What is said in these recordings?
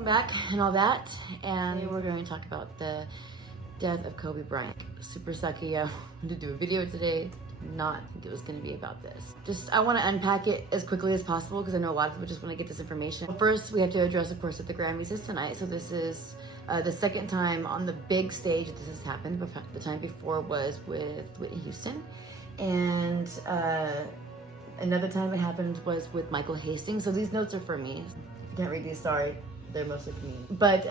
welcome back and all that. And we're going to talk about the death of Kobe Bryant. Super sucky. I wanted to do a video today. Not think it was going to be about this. I want to unpack it as quickly as possible because I know a lot of people just want to get this information. First, we have to address, of course, that the Grammys is tonight. So this is the second time on the big stage this has happened. The time before was with Whitney Houston. And another time it happened was with Michael Hastings. So these notes are for me. I can't read these, sorry. They're mostly for me. But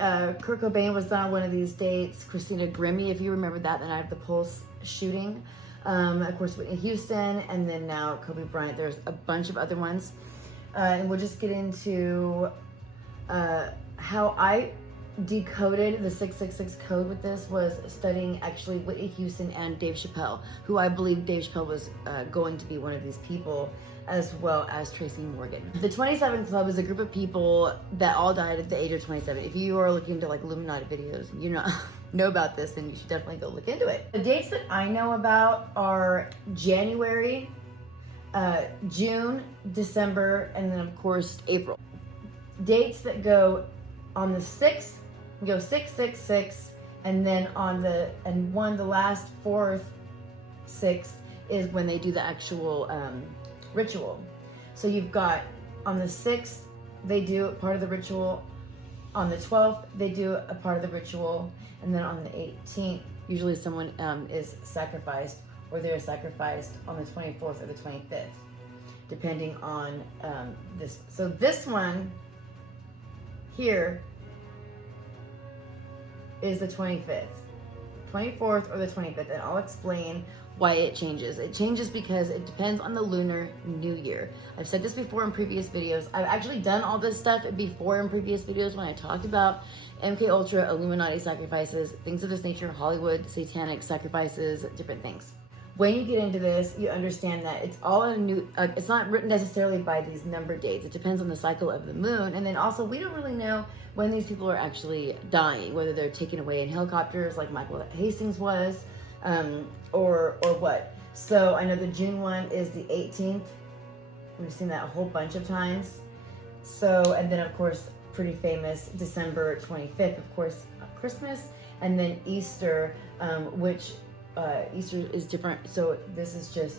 Kurt Cobain was on one of these dates. Christina Grimmie, if you remember that, the night of the Pulse shooting. Of course, Whitney Houston, and then now Kobe Bryant. There's a bunch of other ones. And we'll just get into how I decoded the 666 code with this was studying actually Whitney Houston and Dave Chappelle, who I believe Dave Chappelle was going to be one of these people, as well as Tracy Morgan. The 27 Club is a group of people that all died at the age of 27. If you are looking into like Illuminati videos, you know about this, then you should definitely go look into it. The dates that I know about are January, June, December, and then of course April. Dates that go on the 6th, go 666, and then on the last 4th, 6th is when they do the actual ritual. So you've got on the 6th, they do part of the ritual. On the 12th, they do a part of the ritual. And then on the 18th, usually someone is sacrificed, or they're sacrificed on the 24th or the 25th, depending on this. So this one here is the 25th, 24th or the 25th, and I'll explain why it changes. It changes because it depends on the Lunar New Year. I've said this before in previous videos. I've actually done all this stuff before in previous videos when I talked about MK Ultra, Illuminati sacrifices, things of this nature, Hollywood, satanic sacrifices, different things. When you get into this, you understand that it's all a new, it's not written necessarily by these number dates. It depends on the cycle of the moon. And then also, we don't really know when these people are actually dying, whether they're taken away in helicopters like Michael Hastings was, or what. So I know the June one is the 18th. We've seen that a whole bunch of times. So, and then of course, pretty famous December 25th, of course, Christmas, and then Easter, which Easter is different. So this is just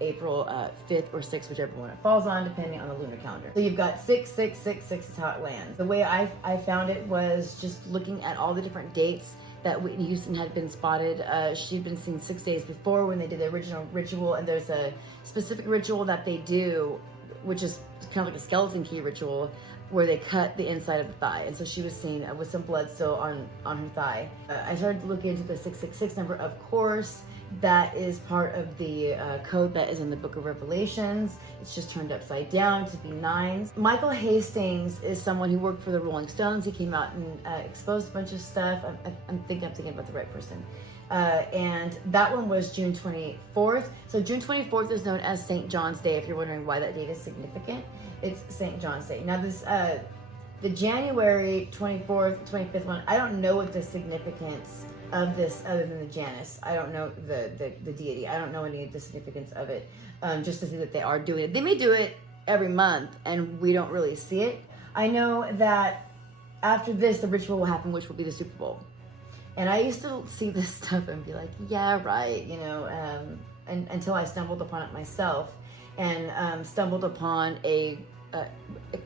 April 5th or 6th, whichever one it falls on, depending on the lunar calendar. So you've got 666 is how it lands. The way I found it was just looking at all the different dates that Whitney Houston had been spotted. She'd been seen 6 days before when they did the original ritual, and there's a specific ritual that they do, which is kind of like a skeleton key ritual, where they cut the inside of the thigh. And so she was seen with some blood still on her thigh. I started to look into the 666 number. Of course, that is part of the code that is in the book of Revelations. It's just turned upside down to be 9s. Michael Hastings is someone who worked for the Rolling Stones. He came out and exposed a bunch of stuff. I'm thinking about the right person. And that one was June 24th. So June 24th is known as St. John's Day, if you're wondering why that date is significant. It's St. John's Day. Now this, the January 24th, 25th one, I don't know what the significance of this other than the Janus. I don't know the deity. I don't know any of the significance of it. Just to see that they are doing it. They may do it every month and we don't really see it. I know that after this, the ritual will happen, which will be the Super Bowl. And I used to see this stuff and be like, yeah, right, until I stumbled upon it myself and stumbled upon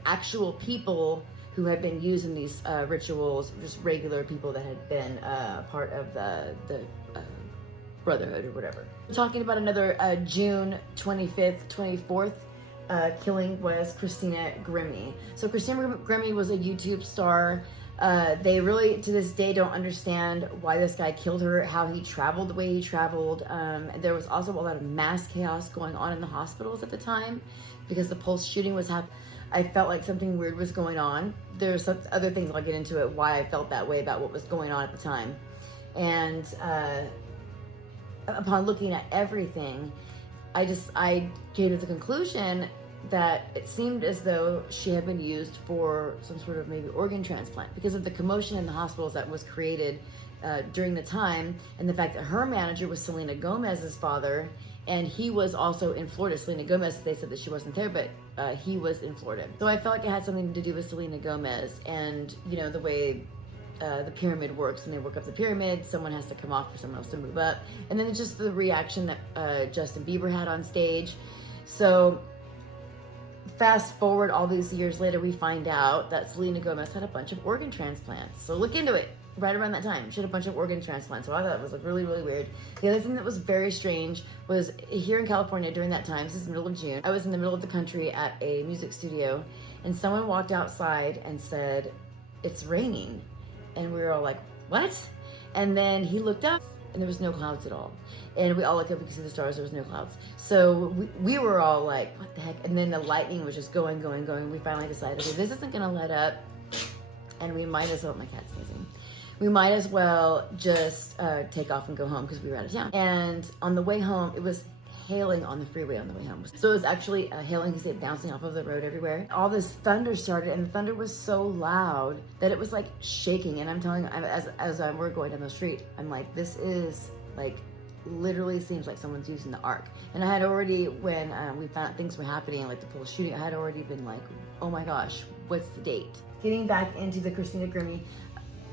actual people who had been using these rituals, just regular people that had been part of the Brotherhood or whatever. Talking about another June 25th, 24th killing was Christina Grimmie. So Christina Grimmie was a YouTube star. They really, to this day, don't understand why this guy killed her, how he traveled the way he traveled. There was also a lot of mass chaos going on in the hospitals at the time because the Pulse shooting was happening. I felt like something weird was going on. There's some other things I'll get into it, why I felt that way about what was going on at the time. And upon looking at everything, I came to the conclusion that it seemed as though she had been used for some sort of maybe organ transplant because of the commotion in the hospitals that was created during the time, and the fact that her manager was Selena Gomez's father, And he was also in Florida. Selena Gomez, they said that she wasn't there, but he was in Florida. So I felt like it had something to do with Selena Gomez and, you know, the way the pyramid works. When they work up the pyramid, someone has to come off for someone else to move up. And then it's just the reaction that Justin Bieber had on stage. So fast forward all these years later, we find out that Selena Gomez had a bunch of organ transplants. So look into it. Right around that time, she had a bunch of organ transplants. So I thought it was like really, really weird. The other thing that was very strange was here in California during that time, this is the middle of June, I was in the middle of the country at a music studio, and someone walked outside and said, "It's raining." And we were all like, "What?" And then he looked up and there was no clouds at all. And we all looked up, we could see the stars, there was no clouds. So we were all like, what the heck? And then the lightning was just going. We finally decided, okay, this isn't gonna let up. And we might as well, my cat's sneezing. We might as well just take off and go home because we were out of town. And on the way home, it was hailing on the freeway on the way home. So it was actually hailing, he said, bouncing off of the road everywhere. All this thunder started, and the thunder was so loud that it was like shaking. And I'm telling you, as we're going down the street, I'm like, this is like, literally seems like someone's using the ark. And I had already, when we found out things were happening, like the police shooting, I had already been like, oh my gosh, what's the date? Getting back into the Christina Grimmie,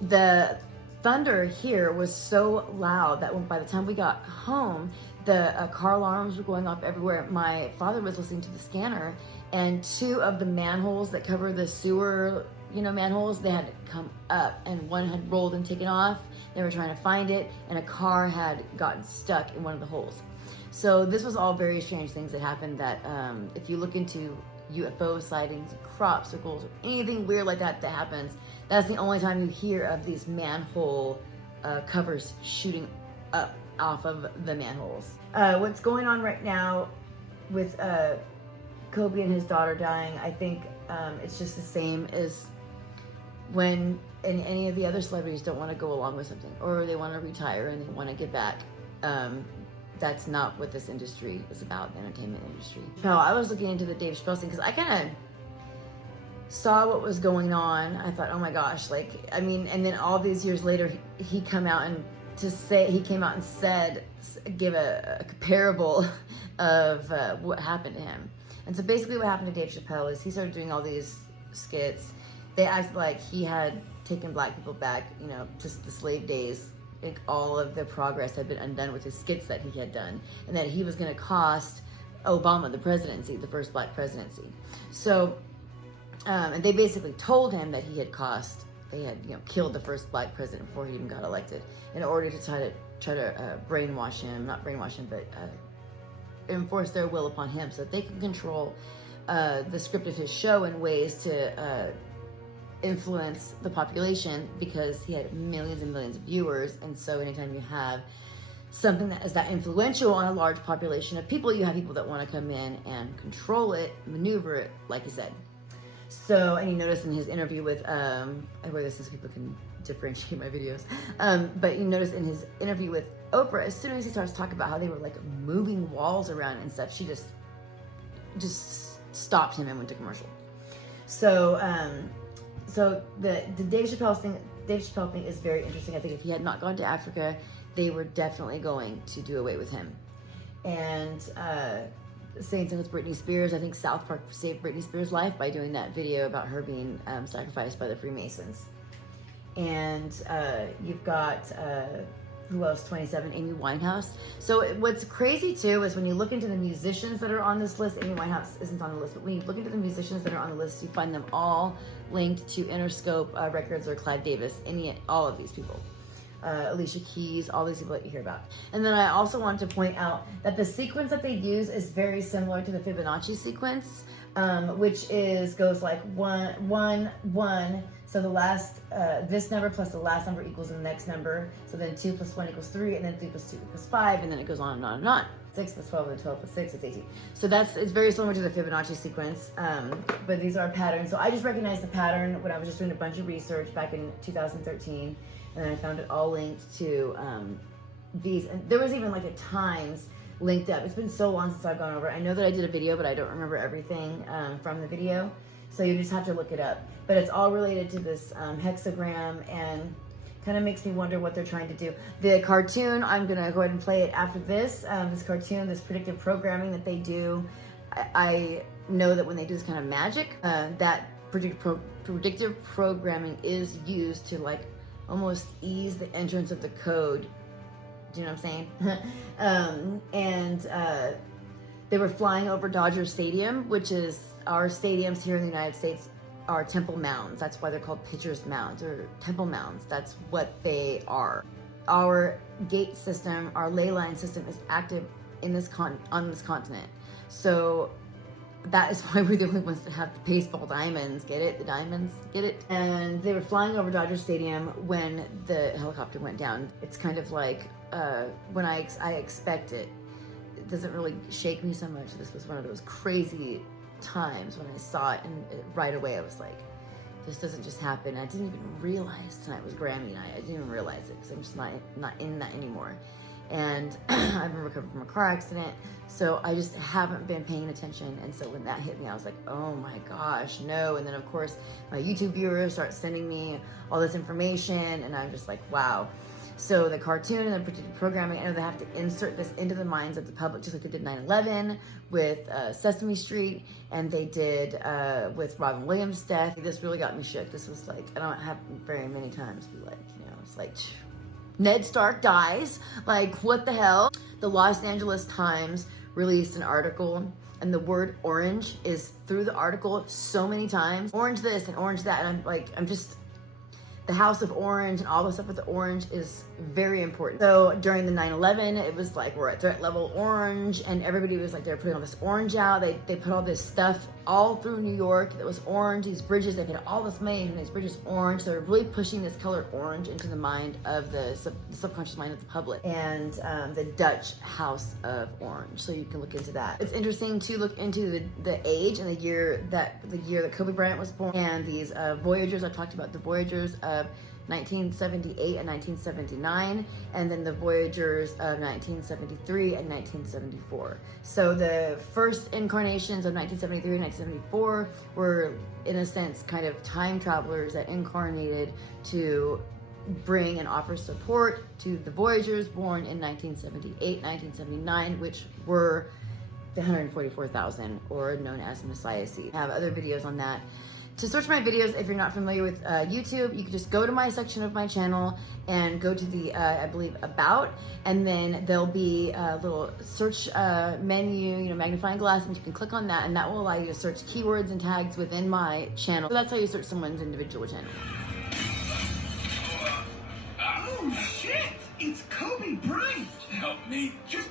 the thunder here was so loud that by the time we got home, the car alarms were going off everywhere. My father was listening to the scanner, and 2 of the manholes that cover the sewer, you know, manholes, they had come up, and one had rolled and taken off. They were trying to find it, and a car had gotten stuck in one of the holes. So this was all very strange things that happened that if you look into UFO sightings, crop circles, or anything weird like that that happens, that's the only time you hear of these manhole covers shooting up off of the manholes. What's going on right now with Kobe and his daughter dying, I think it's just the same as when any of the other celebrities don't want to go along with something, or they want to retire and they want to get back. That's not what this industry is about, the entertainment industry. So I was looking into the Dave Chappelle thing because I kind of saw what was going on. I thought, oh my gosh, like, I mean, and then all these years later, he came out and said, give a comparable of what happened to him. And so basically what happened to Dave Chappelle is he started doing all these skits. They acted like he had taken black people back, you know, just the slave days. Like all of the progress had been undone with his skits that he had done, and that he was going to cost Obama the presidency, the first black presidency. So, and they basically told him that they had, you know, killed the first black president before he even got elected, in order to try to brainwash him, not brainwash him, but enforce their will upon him, so that they can control the script of his show in ways to influence the population, because he had millions and millions of viewers. And so anytime you have something that is that influential on a large population of people, you have people that want to come in and control it, maneuver it, like you said. So, and you notice in his interview with, I wear this so people can differentiate my videos, but you notice in his interview with Oprah, as soon as he starts talking about how they were like moving walls around and stuff, she just stopped him and went to commercial. So, so the Dave Chappelle thing is very interesting. I think if he had not gone to Africa, they were definitely going to do away with him. And same thing with Britney Spears. I think South Park saved Britney Spears' life by doing that video about her being sacrificed by the Freemasons. And you've got, who else, 27, Amy Winehouse. So what's crazy too is when you look into the musicians that are on this list, Amy Winehouse isn't on the list, but when you look into the musicians that are on the list, you find them all linked to Interscope Records or Clive Davis, all of these people. Alicia Keys, all these people that you hear about. And then I also want to point out that the sequence that they use is very similar to the Fibonacci sequence, which goes like 1, 1, 1. So the last, this number plus the last number equals the next number. So then 2 plus 1 equals 3, and then 3 plus 2 equals 5, and then it goes on and on and on. 6 plus 12, and 12 plus 6 is 18. So it's very similar to the Fibonacci sequence, but these are patterns. So I just recognized the pattern when I was just doing a bunch of research back in 2013, and then I found it all linked to these. And there was even like a times linked up. It's been so long since I've gone over it. I know that I did a video, but I don't remember everything from the video. So you just have to look it up. But it's all related to this hexagram, and kind of makes me wonder what they're trying to do. The cartoon, I'm gonna go ahead and play it after this. This cartoon, this predictive programming that they do, I know that when they do this kind of magic, that predictive programming is used to like almost ease the entrance of the code. Do you know what I'm saying? They were flying over Dodger Stadium, which is our stadiums here in the United States are Temple Mounds. That's why they're called Pitcher's Mounds or Temple Mounds. That's what they are. Our gate system, our ley line system is active in this on this continent. So that is why we're the only ones that have the baseball diamonds. Get it? The diamonds? Get it? And they were flying over Dodger Stadium when the helicopter went down. It's kind of like when I expect it. It doesn't really shake me so much. This was one of those crazy times when I saw it, and right away I was like, this doesn't just happen. I didn't even realize tonight was Grammy night. I didn't even realize it because I'm just not in that anymore. And I've been recovering from a car accident, so I just haven't been paying attention. And so when that hit me, I was like, oh my gosh, no. And then of course my YouTube viewers start sending me all this information, and I'm just like, wow. So the cartoon and the predictive programming, I know they have to insert this into the minds of the public, just like they did 9/11 with Sesame Street, and they did with Robin Williams' death. This really got me shook. This was like, I don't have very many times be like, you know, it's like, Ned Stark dies. Like, what the hell? The Los Angeles Times released an article, and the word orange is through the article so many times. Orange this and orange that, and I'm like, the House of Orange and all the stuff with the orange is very important. So during the 9/11, it was like, we're at threat level orange, and everybody was like, they're putting all this orange out. They put all this stuff all through New York that was orange, these bridges, they paid all this money and these bridges orange. So they're really pushing this color orange into the mind of the subconscious mind of the public. And the Dutch House of Orange. So you can look into that. It's interesting to look into the age and the year that Kobe Bryant was born, and these Voyagers. I talked about the Voyagers of 1978 and 1979, and then the Voyagers of 1973 and 1974. So the first incarnations of 1973 and 1974 were, in a sense, kind of time travelers that incarnated to bring and offer support to the Voyagers born in 1978, 1979, which were the 144,000, or known as Messiah seed. I have other videos on that. To search my videos, if you're not familiar with YouTube, you can just go to my section of my channel and go to the, I believe, About, and then there'll be a little search menu, you know, magnifying glass, and you can click on that, and that will allow you to search keywords and tags within my channel. So that's how you search someone's individual channel. Oh, shit! It's Kobe Bryant! Help me. Just